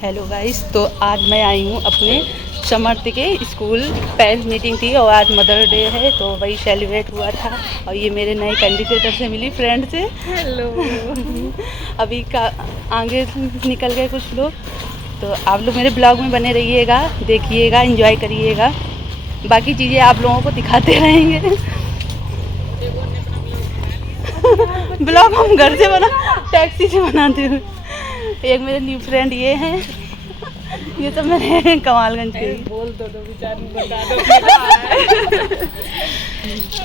Hello guys, तो आज मैं आई हूँ अपने समर्थ के स्कूल। पेरेंट्स मीटिंग थी और आज मदर डे है तो वही सेलिब्रेट हुआ था। और ये मेरे नए कैंडिडेटर से मिली, फ्रेंड से। हेलो। अभी का आगे निकल गए कुछ लोग। तो आप लोग मेरे ब्लॉग में बने रहिएगा, देखिएगा, एंजॉय करिएगा। बाकी चीज़ें आप लोगों को दिखाते रहेंगे। ब्लॉग हम घर से बना, टैक्सी से बनाते हुए। एक मेरे न्यू फ्रेंड ये हैं, ये तो मैंने कमालगंज के बोल दो बेचारी, बता दो।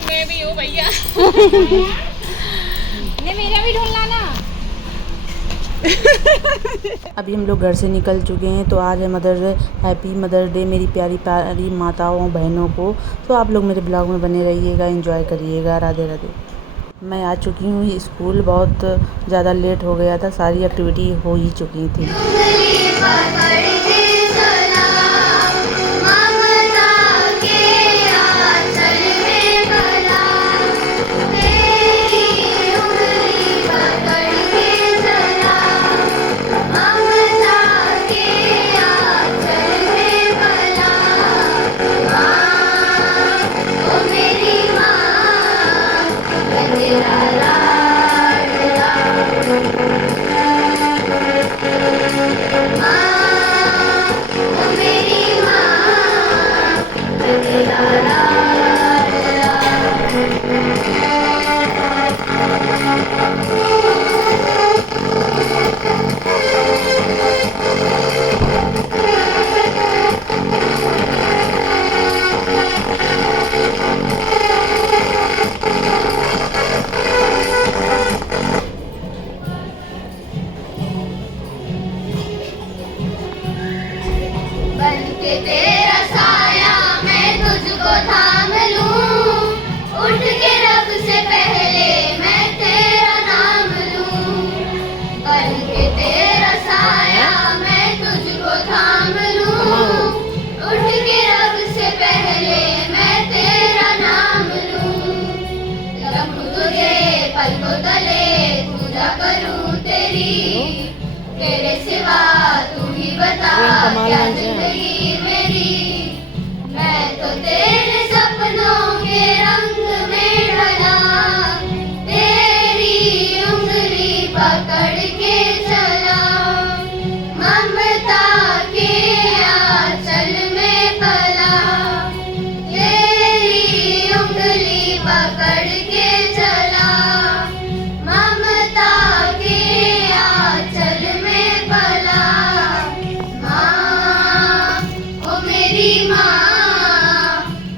मैं भी हूँ भैया। ने मेरा भी ढोल लाना। अभी हम लोग घर से निकल चुके हैं। तो आज है mother day. Happy mother day मेरी प्यारी प्यारी माताओं बहनों को। तो आप लोग मेरे ब्लॉग में बने रहिएगा, एंजॉय करिएगा। राधे राधे। मैं आ चुकी हूँ स्कूल। बहुत ज़्यादा लेट हो गया था, सारी एक्टिविटी हो ही चुकी थी। तेरा साया मैं तुझको थाम लूं, उठ के रब से पहले मैं तेरा नाम लूं। बन के तेरा साया मैं तुझको थाम लूं, उठ के रब से पहले मैं तेरा नाम लूं। रखूं तुझे पलकों तले, पूजा करूं तेरी, तेरे सिवा तू ही बता क्या जिंदगी मेरी। मैं तो तेरे सपनों के रंग में ढला, तेरी उंगली पकड़ के चला। ममता के आंचल में पला, तेरी उंगली पकड़ के चला। ममता के आंचल में पला। माँ ओ मेरी माँ,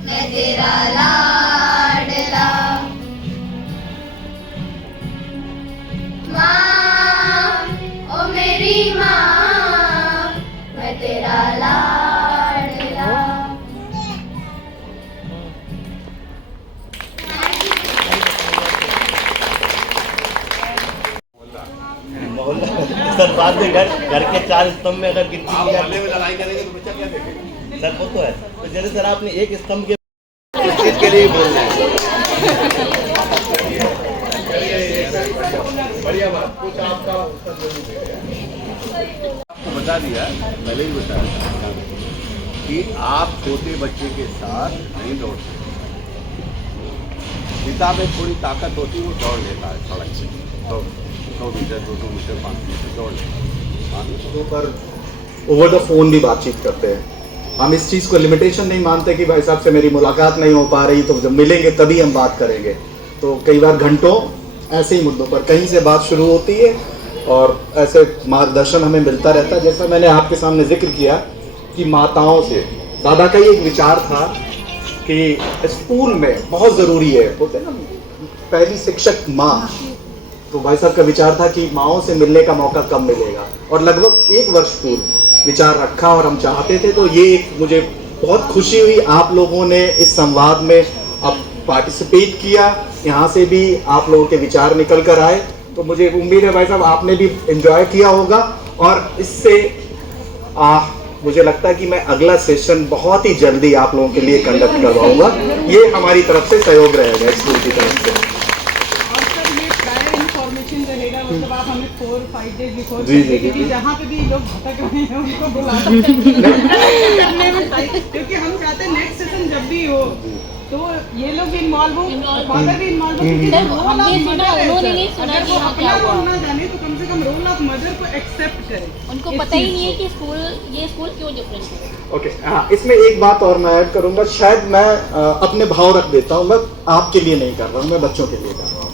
मैं तेरा लाडला। माँ ओ मेरी माँ, मैं तेरा लाडला। सर बाद में घर के 4 स्तंभ में अगर गिनती की जाए में लड़ाई करेंगे तो बच्चा क्या देखेगा सर? वो तो है। तो जैसे सर आपने एक स्तंभ के इस चीज के लिए बोल रहे हैं। बढ़िया बात। कुछ आपका आपको बता दिया, पहले ही बताया कि आप छोटे बच्चे के साथ नहीं दौड़ सकते। पिता में थोड़ी ताकत होती है, वो दौड़ लेता है सड़क से, तो 100 मीटर 200 मीटर 5 मीटर दौड़ लेता पर ओवर द फोन भी बातचीत करते हैं। हम इस चीज़ को लिमिटेशन नहीं मानते कि भाई साहब से मेरी मुलाकात नहीं हो पा रही, तो जब मिलेंगे तभी हम बात करेंगे। तो कई बार घंटों ऐसे ही मुद्दों पर कहीं से बात शुरू होती है और ऐसे मार्गदर्शन हमें मिलता रहता है। जैसा मैंने आपके सामने जिक्र किया कि माताओं से दादा का ही एक विचार था कि स्कूल में बहुत ज़रूरी है, होते ना पहली शिक्षक माँ। तो भाई साहब का विचार था कि माँओं से मिलने का मौका कब मिलेगा, और लगभग 1 वर्ष पूर्व विचार रखा और हम चाहते थे। तो ये एक मुझे बहुत खुशी हुई, आप लोगों ने इस संवाद में अब पार्टिसिपेट किया, यहाँ से भी आप लोगों के विचार निकल कर आए। तो मुझे उम्मीद है भाई साहब आपने भी एंजॉय किया होगा। और इससे मुझे लगता है कि मैं अगला सेशन बहुत ही जल्दी आप लोगों के लिए कंडक्ट करवाऊंगा। ये हमारी तरफ से सहयोग रहेगा स्कूल की तरफ से। और सर ये प्रायर इन्फॉर्मेशन रहेगा, मतलब आप हमें 4-5 वाइट डेज बिफोर जी, जी, जी, जी। जहाँ पे भी लोग भटक रहे हैं उनको बुला सकते हैं करने में क्योंकि हम चाहते हैं नेक्स्ट सेशन जब भी हो तो ये लोग भी इन्वॉल्व हो, फादर भी इन्वॉल्व हो, क्योंकि सर, रोल हमने ऑफ सुना, मदर है उन्होंने सर। नहीं सुना अगर कि वो यहाँ अपना क्या हुआ। रोल ना जाने तो कम से कम रोल ऑफ मदर को एक्सेप्ट करें। उनको इस पता ही चीज़ नहीं है को। कि ये स्कूल क्यों डिफरेंट है। ओके हाँ, इसमें एक बात और मैं ऐड करूंगा, शायद मैं अपने भाव रख देता हूँ, मैं आपके लिए नहीं कर रहा हूँ, मैं बच्चों के लिए कर रहा हूँ,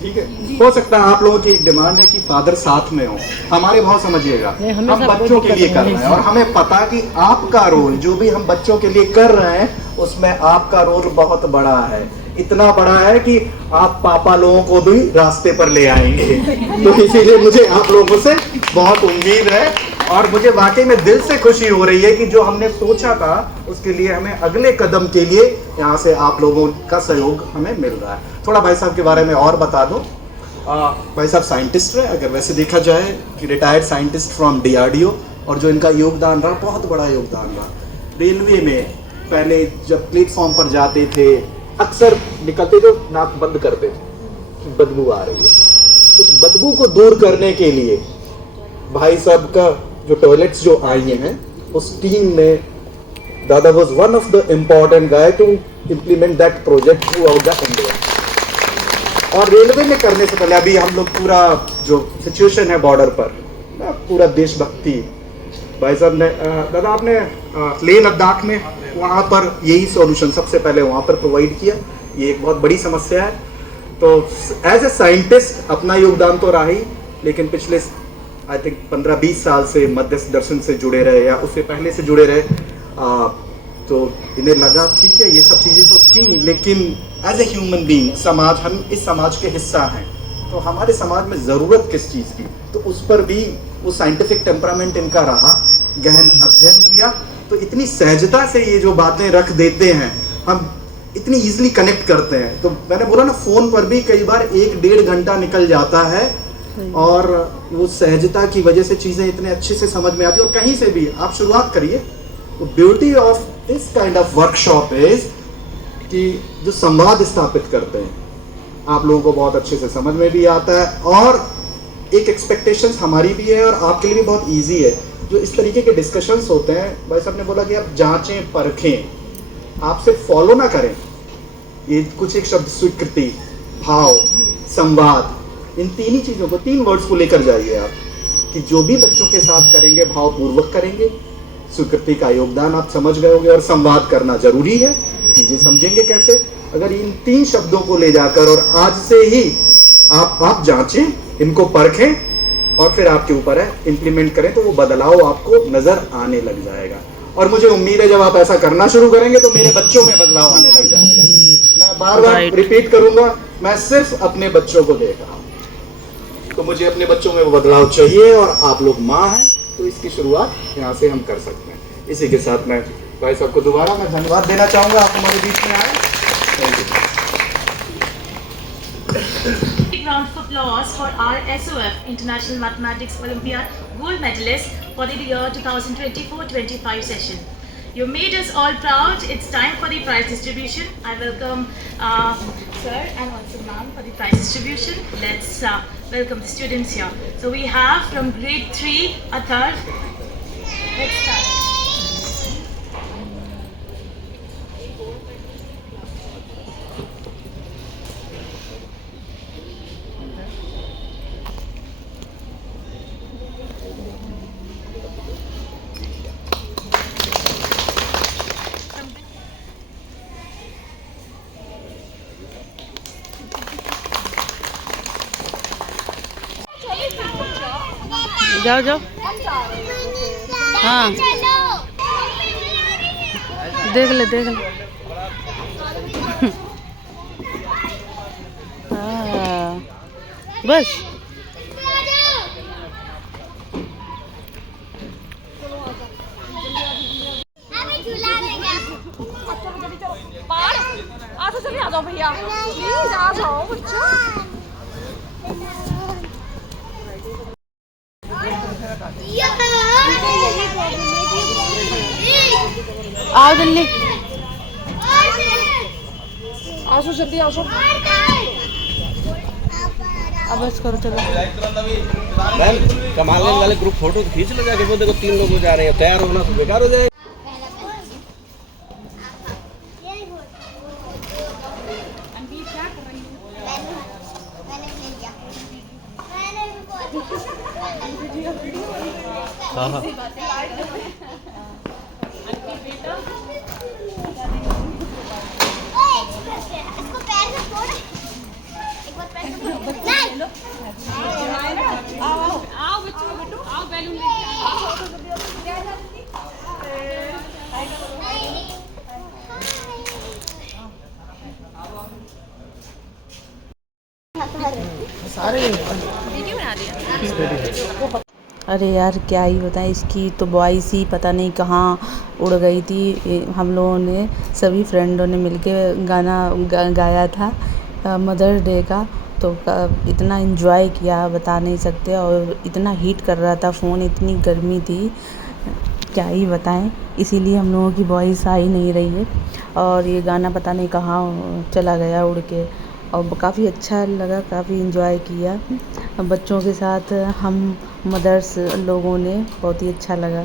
ठीक है। हो सकता है आप लोगों की एक डिमांड है कि फादर साथ में हो, हमारे भाव समझिएगा, हम बच्चों के लिए कर रहे हैं और हमें पता कि आपका रोल जो भी हम बच्चों के लिए कर रहे हैं उसमें आपका रोल बहुत बड़ा है, इतना बड़ा है कि आप पापा लोगों को भी रास्ते पर ले आएंगे। तो इसीलिए मुझे आप लोगों से बहुत उम्मीद है और मुझे वाकई में दिल से खुशी हो रही है कि जो हमने सोचा था उसके लिए हमें अगले कदम के लिए यहाँ से आप लोगों का सहयोग हमें मिल रहा है। थोड़ा भाई साहब के बारे में और बता दो। भाई साहब साइंटिस्ट है, अगर वैसे देखा जाए कि रिटायर्ड साइंटिस्ट फ्रॉम DRDO, और जो इनका योगदान रहा बहुत बड़ा योगदान रहा। रेलवे में पहले जब प्लेटफॉर्म पर जाते थे अक्सर निकलते थे नाक बंद करते थे कि बदबू आ रही है, उस बदबू को दूर करने के लिए भाई साहब का जो टॉयलेट्स जो आई हैं उस टीम में दादा was one of the important guy to implement that project throughout the India. और रेलवे में करने से पहले अभी हम लोग पूरा जो सिचुएशन है बॉर्डर पर ना, पूरा देशभक्ति भाई साहब ने दादा आपने लेह लद्दाख में वहाँ पर यही सॉल्यूशन सबसे पहले वहाँ पर प्रोवाइड किया। ये एक बहुत बड़ी समस्या है, तो एज ए साइंटिस्ट अपना योगदान तो रहा ही, लेकिन पिछले आई थिंक 15-20 साल से मध्यस्थ दर्शन से जुड़े रहे या उससे पहले से जुड़े रहे, तो इन्हें लगा ठीक है ये सब चीज़ें तो की, लेकिन एज ए ह्यूमन बीइंग समाज, हम इस समाज के हिस्सा हैं, तो हमारे समाज में ज़रूरत किस चीज़ की, तो उस पर भी वो साइंटिफिक टेम्परामेंट इनका रहा, गहन अध्ययन किया, तो इतनी सहजता से ये जो बातें रख देते हैं हम इतनी इजीली कनेक्ट करते हैं। तो मैंने बोला ना, फ़ोन पर भी कई बार 1-1.5 घंटा निकल जाता है और वो सहजता की वजह से चीज़ें इतने अच्छे से समझ में आती है। और कहीं से भी आप शुरुआत करिए, तो beauty of this kind of workshop is कि जो संवाद स्थापित करते हैं आप लोगों को बहुत अच्छे से समझ में भी आता है, और एक एक्सपेक्टेशंस हमारी भी है और आपके लिए भी बहुत इजी है। जो इस तरीके के डिस्कशंस होते हैं, भाई साहब ने बोला कि आप जांचें परखें, आप सिर्फ फॉलो ना करें, ये कुछ एक शब्द स्वीकृति, भाव, संवाद, इन तीन ही चीज़ों को, 3 वर्ड्स को लेकर जाइए आप, कि जो भी बच्चों के साथ करेंगे भावपूर्वक करेंगे, स्वीकृति का योगदान आप समझ गए होंगे, और संवाद करना जरूरी है, चीज़ें समझेंगे कैसे, अगर इन 3 शब्दों को ले जाकर और आज से ही आप जांचें, इनको परखें और फिर आपके ऊपर है इम्प्लीमेंट करें, तो वो बदलाव आपको नजर आने लग जाएगा। और मुझे उम्मीद है जब आप ऐसा करना शुरू करेंगे तो मेरे बच्चों में बदलाव आने लग जाएगा। मैं बार बार रिपीट करूंगा, मैं सिर्फ अपने बच्चों को देख रहा हूँ, तो मुझे अपने बच्चों में वो बदलाव चाहिए, और आप लोग माँ हैं तो इसकी शुरुआत यहाँ से हम कर सकते हैं। इसी के साथ मैं भाई साहब को दोबारा मैं धन्यवाद देना चाहूँगा, आप हमारे बीच में आए। Thank you. Round of applause for our SOF International Mathematics Olympiad gold medalist for the year 2024-25 session. You made us all proud. It's time for the prize distribution. I welcome sir and also ma'am for the prize distribution. Let's welcome the students here. So we have from grade 3, Athar. Let's start. जाओ जाओ, हाँ देख ले देख ले। हाँ बस आ जाओ भैया, प्लीज आ जाओ बच्चा। आओ जल्दी, आशो जल्दी आशो। अब बस करो चलो। मैम कमाल वाले ग्रुप फोटो खींच लो जाके, वो देखो 3 लोग जा रहे हैं, तैयार होना तो बेकार हो जाएगा। हाँ हाँ इसको पैर से फोड़, एक बार पैर से फोड़। नहीं आओ बच्चों, बेटो आओ, बैलून लेके अरे यार क्या ही बताएं, इसकी तो वॉइस ही पता नहीं कहाँ उड़ गई थी। हम लोगों ने सभी फ्रेंडों ने मिलके गाना गाया था मदर डे का, तो इतना एंजॉय किया बता नहीं सकते। और इतना हीट कर रहा था फ़ोन, इतनी गर्मी थी क्या ही बताएं, इसीलिए हम लोगों की वॉइस आ ही नहीं रही है। और ये गाना पता नहीं कहाँ चला गया उड़ के। और काफ़ी अच्छा लगा, काफ़ी एंजॉय किया बच्चों के साथ हम मदर्स लोगों ने, बहुत ही अच्छा लगा।